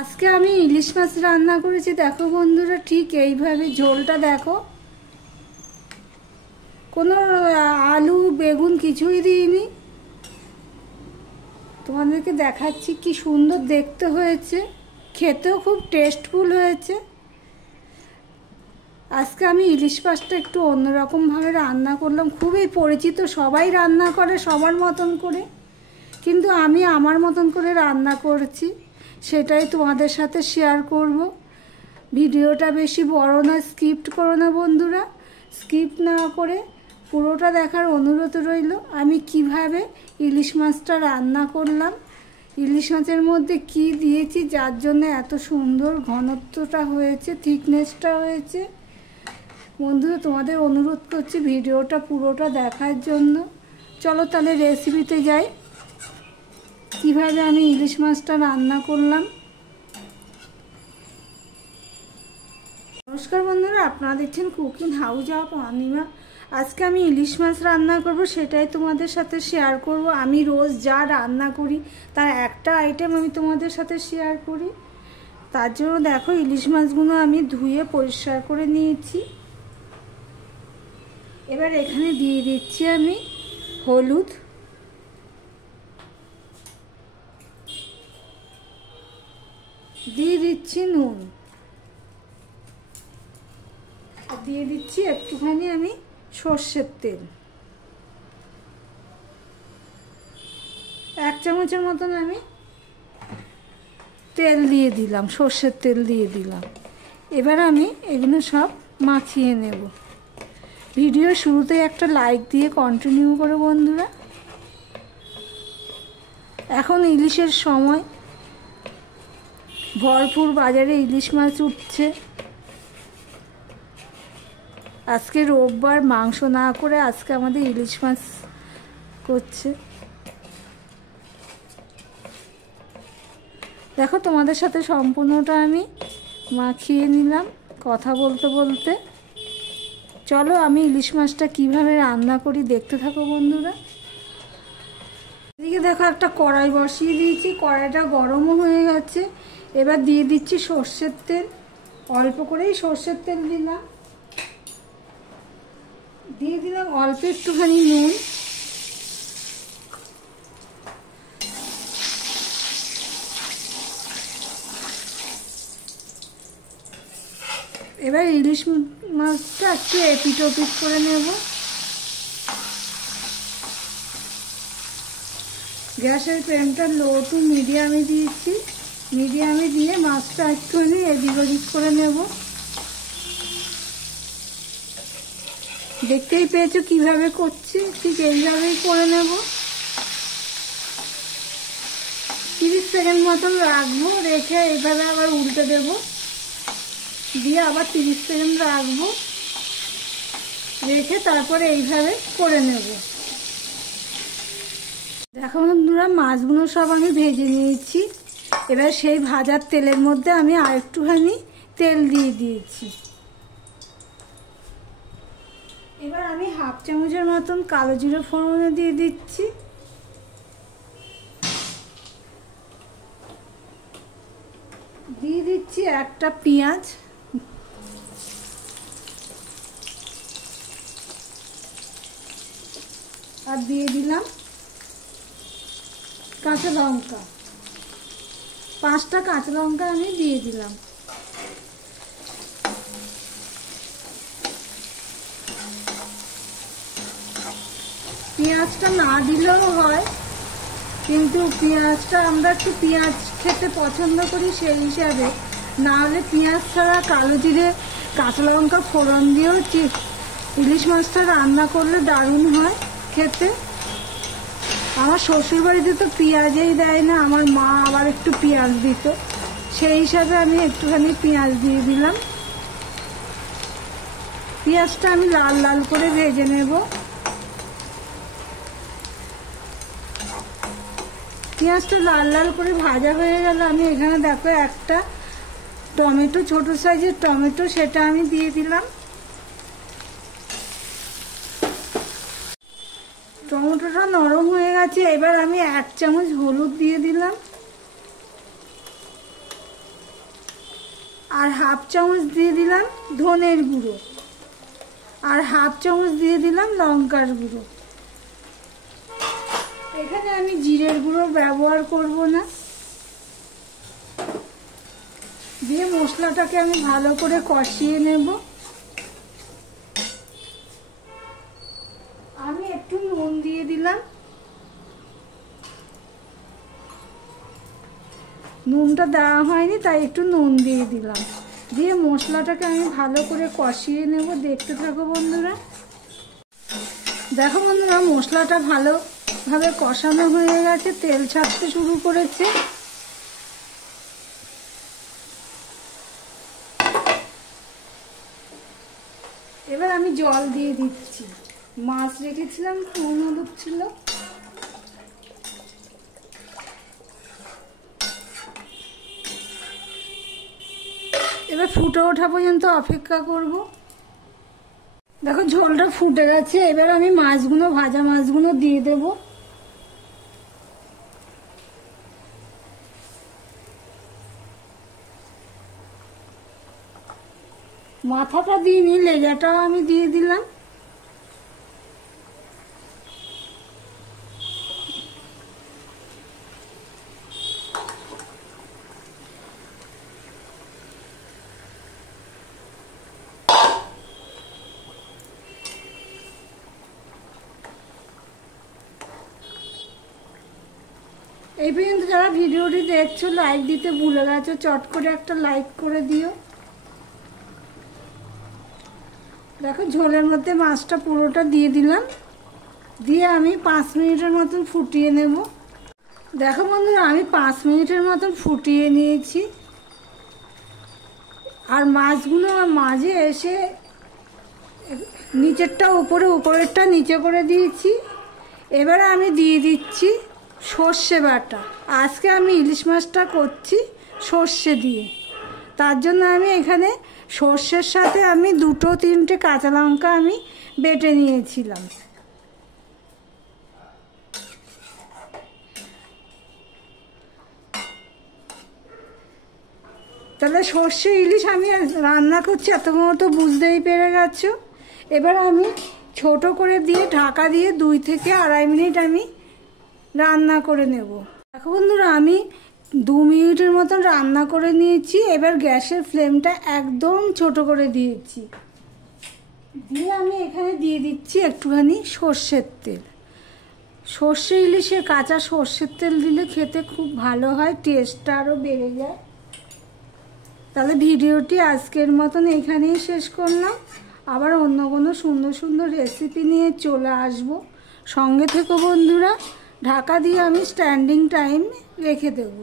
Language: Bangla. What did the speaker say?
আজকে আমি ইলিশ মাছ রান্না করেছি। দেখো বন্ধুরা, ঠিক এইভাবে ঝোলটা দেখো, কোনো আলু বেগুন কিছুই দিইনি। তোমাদেরকে দেখাচ্ছি কি সুন্দর দেখতে হয়েছে, খেতেও খুব টেস্টফুল হয়েছে। আজকে আমি ইলিশ মাছটা একটু অন্যরকমভাবে রান্না করলাম। খুবই পরিচিত, সবাই রান্না করে সবার মতন করে, কিন্তু আমি আমার মতন করে রান্না করেছি, সেটাই তোমাদের সাথে শেয়ার করব। ভিডিওটা বেশি বড় না, স্কিপ করো না বন্ধুরা, স্কিপ না করে পুরোটা দেখার অনুরোধ রইল। আমি কিভাবে ইলিশ মাছটা রান্না করলাম, ইলিশ মাছের মধ্যে কি দিয়েছি যার জন্য এত সুন্দর ঘনত্বটা হয়েছে, থিকনেসটা হয়েছে। বন্ধুরা, তোমাদের অনুরোধ করছি ভিডিওটা পুরোটা দেখার জন্য। চলো তাহলে রেসিপিতে যাই, কিভাবে আমি ইলিশ মাছটা রান্না করলাম। নমস্কার বন্ধুরা, আপনারা দেখছেন কুকিং হাউস অফ অনিমা। আজকে আমি ইলিশ মাছ রান্না করব, সেটাই তোমাদের সাথে শেয়ার করব। আমি রোজ যা রান্না করি তার একটা আইটেম আমি তোমাদের সাথে শেয়ার করি। তার জন্য দেখো, ইলিশ মাছগুলো আমি ধুয়ে পরিষ্কার করে নিয়েছি। এবার এখানে দিয়ে দিচ্ছি আমি হলুদ, দিয়ে দিচ্ছি নুন, আর দিয়ে দিচ্ছি একটুখানি আমি সর্ষের তেল, 1 চামচের মতন আমি তেল দিয়ে দিলাম, সর্ষের তেল দিয়ে দিলাম। এবার আমি এগুলো সব মাখিয়ে নেব। ভিডিও শুরুতেই একটা লাইক দিয়ে কন্টিনিউ করো বন্ধুরা। এখন ইলিশের সময়, ভরপুর বাজারে ইলিশ মাছ উঠছে। আজকে রোববার, মাংস না করে আজকে আমাদের ইলিশ মাছ করছে। দেখো, তোমাদের সাথে সম্পূর্ণটা আমি মাখিয়ে নিলাম কথা বলতে বলতে। চলো আমি ইলিশ মাছটা কিভাবে রান্না করি দেখতে থাকো বন্ধুরা। এদিকে দেখো, একটা কড়াই বসিয়ে দিয়েছি, কড়াইটা গরমও হয়ে গেছে। এবার দিয়ে দিচ্ছি সর্ষের তেল, অল্প করেই সর্ষের তেল দিলাম। দিয়ে দিলাম অল্প একটুখানি নুন, এবার ইলিশ মাছটা একটু এপিট ওপিট করে নেব। গ্যাসের ফ্লেমটা লো টু মিডিয়ামে দিয়েছি, মিডিয়ামে দিয়ে মাছটা একটুখানি এদিক ওদিক করে নেব। দেখতেই পেয়েছো কিভাবে করছি, ঠিক এইভাবেই করে নেব। 30 সেকেন্ড মতন রাখবো, রেখে এইভাবে আবার উল্টে দেব, দিয়ে আবার 30 সেকেন্ড রাখবো, রেখে তারপরে এইভাবে করে নেব। দেখো বন্ধুরা, মাছগুলো সব আমি ভেজে নিয়েছি। এবার সেই ভাজার তেলের মধ্যে আমি আরেকটুখানি তেল দিয়ে দিয়েছি। এবার আমি 1/2 চামচের মতন কালো জিরে ফোড়নে দিয়ে দিচ্ছি। দিয়ে দিচ্ছি একটা পেঁয়াজ, আর দিয়ে দিলাম কাঁচা লঙ্কা, 5টা কাঁচা লঙ্কা আমি দিয়ে দিলাম। পেঁয়াজটা না দিলেও হয়, কিন্তু পেঁয়াজটা আমরা একটু পেঁয়াজ খেতে পছন্দ করি, সেই হিসাবে। না হলে পেঁয়াজ ছাড়া কালো জিরে কাঁচা লঙ্কা ফোড়ন দিয়েও ইলিশ মাছটা রান্না করলে দারুণ হয় খেতে। আমার শ্বশুরবাড়িতে তো পেঁয়াজই দেয় না, আমার মা আবার একটু পেঁয়াজ দিত, সেই হিসাবে আমি একটুখানি পেঁয়াজ দিয়ে দিলাম। পেঁয়াজটা আমি লাল লাল করে ভেজে নেব। পেঁয়াজটা লাল লাল করে ভাজা হয়ে গেল। আমি এখানে দেখো একটা টমেটো, ছোট সাইজের টমেটো, সেটা আমি দিয়ে দিলাম। টমেটোটা নরম হয়ে গেছে। এবার আমি 1 চামচ হলুদ দিয়ে দিলাম, আর হাফ চামচ দিয়ে দিলাম ধনের গুঁড়ো, আর হাফ চামচ দিয়ে দিলাম লঙ্কার গুঁড়ো। এখানে আমি জিরের গুঁড়ো ব্যবহার করব না। দিয়ে মশলাটাকে আমি ভালো করে কষিয়ে নেব। আমি একটু নুন দিয়ে দিলাম, নুনটা দেওয়া হয়নি তাই একটু নুন দিয়ে দিলাম। দিয়ে মশলাটাকে আমি ভালো করে কষিয়ে নেব। দেখতে থাকো বন্ধুরা। দেখো বন্ধুরা, মশলাটা ভালোভাবে কষানো হয়ে গেছে, তেল ছাড়তে শুরু করেছে। এবার আমি জল দিয়ে দিচ্ছি। মাছ রেখেছিলাম, নুন হলুদ ছিল। এবার ফুটে ওঠা পর্যন্ত অপেক্ষা করব। দেখো ঝোলটা ফুটে গেছে। এবার আমি মাছগুলো, ভাজা মাছগুলো দিয়ে দেব। মাথাটা দিইনি, লেজাটাও আমি দিয়ে দিলাম। এই পর্যন্ত যারা ভিডিওটি দেখছো, লাইক দিতে ভুলে গেছো, চট করে একটা লাইক করে দিও। দেখো ঝোলের মধ্যে মাছটা পুরোটা দিয়ে দিলাম। দিয়ে আমি 5 মিনিটের মতন ফুটিয়ে নেব। দেখো বন্ধুরা, আমি 5 মিনিটের মতন ফুটিয়ে নিয়েছি। আর মাছগুলো মাঝে এসে নিচেরটা উপরে, উপরেরটা নিচে করে দিয়েছি। এবারে আমি দিয়ে দিচ্ছি সর্ষে বাটা। আজকে আমি ইলিশ মাছটা করছি সর্ষে দিয়ে, তার জন্য আমি এখানে সর্ষের সাথে আমি 2-3টে কাঁচা লঙ্কা আমি বেটে নিয়েছিলাম। তাহলে সর্ষে ইলিশ আমি রান্না করছি, এত বুঝতেই পেরে গেছো। এবার আমি ছোট করে দিয়ে ঢাকা দিয়ে 2 থেকে 2.5 মিনিট আমি রান্না করে নেব। দেখো বন্ধুরা, আমি 2 মিনিটের মতন রান্না করে নিয়েছি। এবার গ্যাসের ফ্লেমটা একদম ছোট করে দিয়েছি। দিয়ে আমি এখানে দিয়ে দিচ্ছি একটুখানি সর্ষের তেল। সর্ষে ইলিশে কাঁচা সর্ষের তেল দিলে খেতে খুব ভালো হয়, টেস্টটা আরও বেড়ে যায়। তাহলে ভিডিওটি আজকের মতন এখানেই শেষ করলাম। আবার অন্য কোনো সুন্দর সুন্দর রেসিপি নিয়ে চলে আসব। সঙ্গে থেকো বন্ধুরা। ঢাকা দিয়ে আমি স্ট্যান্ডিং টাইম রেখে দেবো।